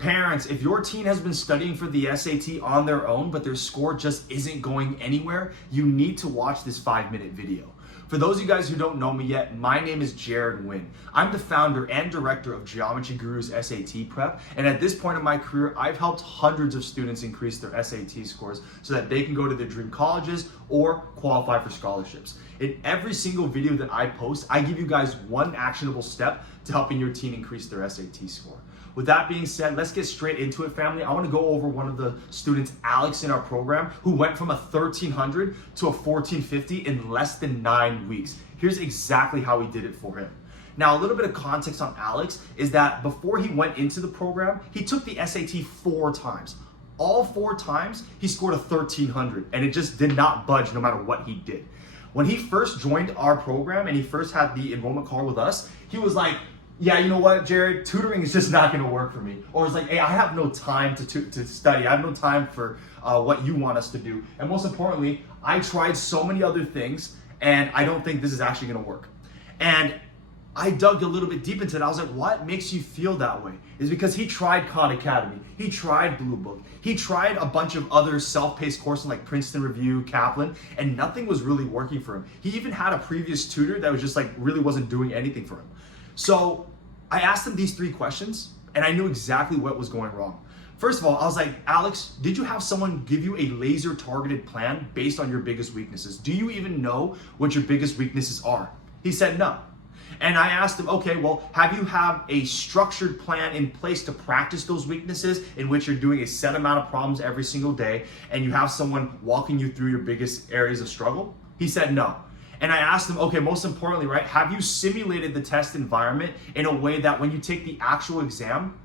Parents, if your teen has been studying for the SAT on their own, but their score just isn't going anywhere, you need to watch this 5-minute video. For those of you guys who don't know me yet, my name is Jared Nguyen. I'm the founder and director of Geometry Guru's SAT Prep, and at this point in my career, I've helped hundreds of students increase their SAT scores so that they can go to their dream colleges or qualify for scholarships. In every single video that I post, I give you guys one actionable step to helping your teen increase their SAT score. With that being said, let's get straight into it, family. I want to go over one of the students, Alex, in our program, who went from a 1300 to a 1450 in less than 9 weeks. Here's exactly how we did it for him. Now, a little bit of context on Alex is that before he went into the program, he took the SAT 4 times. All 4 times, he scored a 1300, and it just did not budge no matter what he did. When he first joined our program and he first had the enrollment call with us, he was like, yeah, you know what, Jared, tutoring is just not gonna work for me. Or it's like, hey, I have no time to study. I have no time for what you want us to do. And most importantly, I tried so many other things and I don't think this is actually gonna work. And I dug a little bit deep into it. I was like, what makes you feel that way? Is because he tried Khan Academy, he tried Blue Book, he tried a bunch of other self-paced courses like Princeton Review, Kaplan, and nothing was really working for him. He even had a previous tutor that was just like really wasn't doing anything for him. So I asked him these 3 questions and I knew exactly what was going wrong. First of all, I was like, Alex, did you have someone give you a laser targeted plan based on your biggest weaknesses? Do you even know what your biggest weaknesses are? He said no. And I asked him, okay, well, have you have a structured plan in place to practice those weaknesses in which you're doing a set amount of problems every single day and you have someone walking you through your biggest areas of struggle? He said no. And I asked him, okay, most importantly, right, have you simulated the test environment in a way that when you take the actual exam,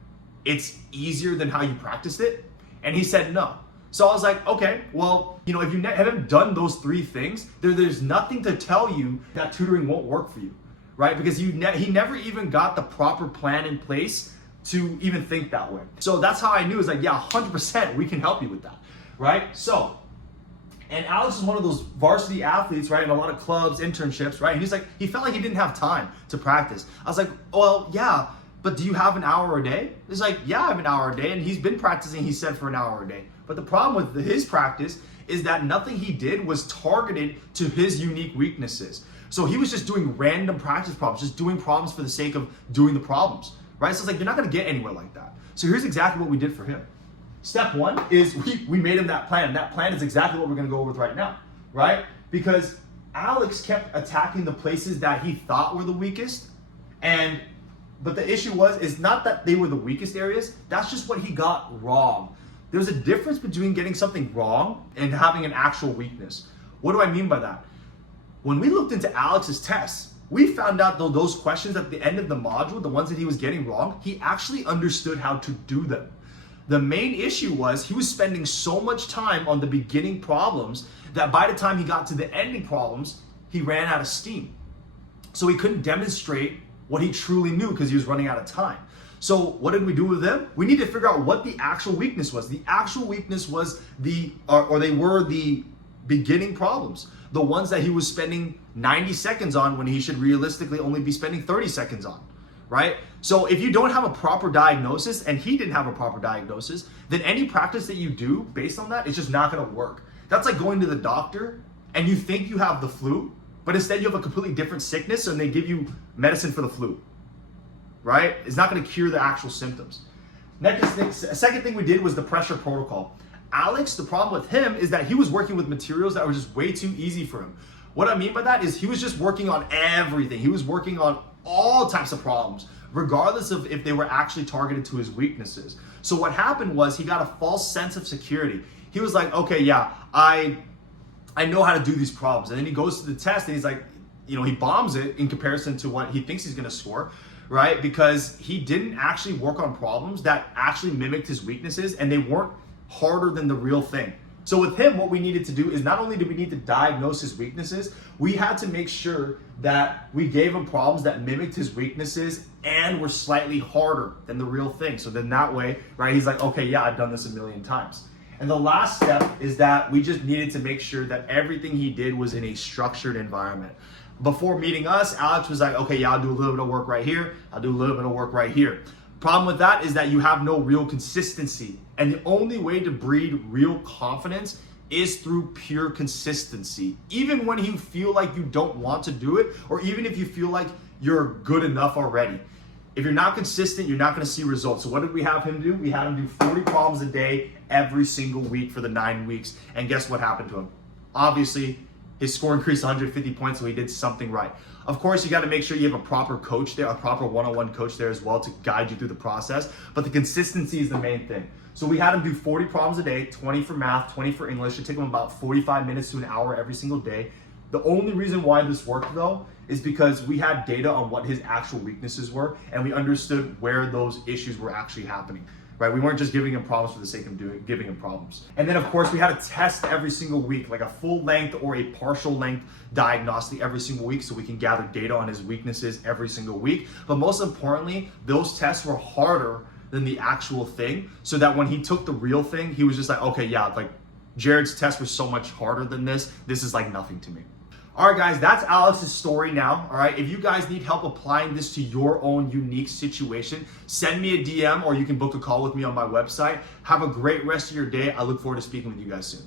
it's easier than how you practiced it? And he said no. So I was like, okay, well, you know, if you haven't done those 3 things, there's nothing to tell you that tutoring won't work for you, right? Because he never even got the proper plan in place to even think that way. So that's how I knew, is like, yeah, 100% we can help you with that, right? So, and Alex is one of those varsity athletes, right? In a lot of clubs, internships, right? And he's like, he felt like he didn't have time to practice. I was like, well, yeah, but do you have an hour a day? He's like, yeah, I have an hour a day. And he's been practicing, he said, for an hour a day. But the problem with his practice is that nothing he did was targeted to his unique weaknesses. So he was just doing random practice problems, just doing problems for the sake of doing the problems, right? So it's like, you're not gonna get anywhere like that. So here's exactly what we did for him. Step 1 is we made him that plan. That plan is exactly what we're gonna go over with right now, right? Because Alex kept attacking the places that he thought were the weakest, but the issue is not that they were the weakest areas, that's just what he got wrong. There's a difference between getting something wrong and having an actual weakness. What do I mean by that? When we looked into Alex's tests, we found out that those questions at the end of the module, the ones that he was getting wrong, he actually understood how to do them. The main issue was he was spending so much time on the beginning problems that by the time he got to the ending problems, he ran out of steam. So he couldn't demonstrate what he truly knew because he was running out of time. So what did we do with him? We need to figure out what the actual weakness was. The actual weakness was they were the beginning problems, the ones that he was spending 90 seconds on when he should realistically only be spending 30 seconds on. Right? So if you don't have a proper diagnosis, and he didn't have a proper diagnosis, then any practice that you do based on that is just not gonna work. That's like going to the doctor and you think you have the flu, but instead you have a completely different sickness and they give you medicine for the flu, right? It's not gonna cure the actual symptoms. Second thing we did was the pressure protocol. Alex, the problem with him is that he was working with materials that were just way too easy for him. What I mean by that is he was just working on everything. He was working on all types of problems, regardless of if they were actually targeted to his weaknesses. So what happened was he got a false sense of security. He was like, okay, yeah, I know how to do these problems. And then he goes to the test and he's like, you know, he bombs it in comparison to what he thinks he's gonna score, right? Because he didn't actually work on problems that actually mimicked his weaknesses and they weren't harder than the real thing. So with him, what we needed to do is not only did we need to diagnose his weaknesses, we had to make sure that we gave him problems that mimicked his weaknesses and were slightly harder than the real thing. So then that way, right, he's like, okay, yeah, I've done this a million times. And the last step is that we just needed to make sure that everything he did was in a structured environment. Before meeting us, Alex was like, okay, yeah, I'll do a little bit of work right here. I'll do a little bit of work right here. Problem with that is that you have no real consistency. And the only way to breed real confidence is through pure consistency. Even when you feel like you don't want to do it, or even if you feel like you're good enough already. If you're not consistent, you're not gonna see results. So what did we have him do? We had him do 40 problems a day every single week for the 9 weeks. And guess what happened to him? Obviously, his score increased 150 points, so he did something right. Of course, you gotta make sure you have a proper coach there, a proper one-on-one coach there as well to guide you through the process. But the consistency is the main thing. So we had him do 40 problems a day, 20 for math, 20 for English. It took him about 45 minutes to an hour every single day. The only reason why this worked though is because we had data on what his actual weaknesses were and we understood where those issues were actually happening, right? We weren't just giving him problems for the sake of giving him problems. And then of course we had a test every single week, like a full length or a partial length diagnostic every single week so we can gather data on his weaknesses every single week. But most importantly, those tests were harder than the actual thing so that when he took the real thing, he was just like, okay, yeah, like Jared's test was so much harder than this. This is like nothing to me. All right, guys, that's Alex's story now. All right, if you guys need help applying this to your own unique situation, send me a DM or you can book a call with me on my website. Have a great rest of your day. I look forward to speaking with you guys soon.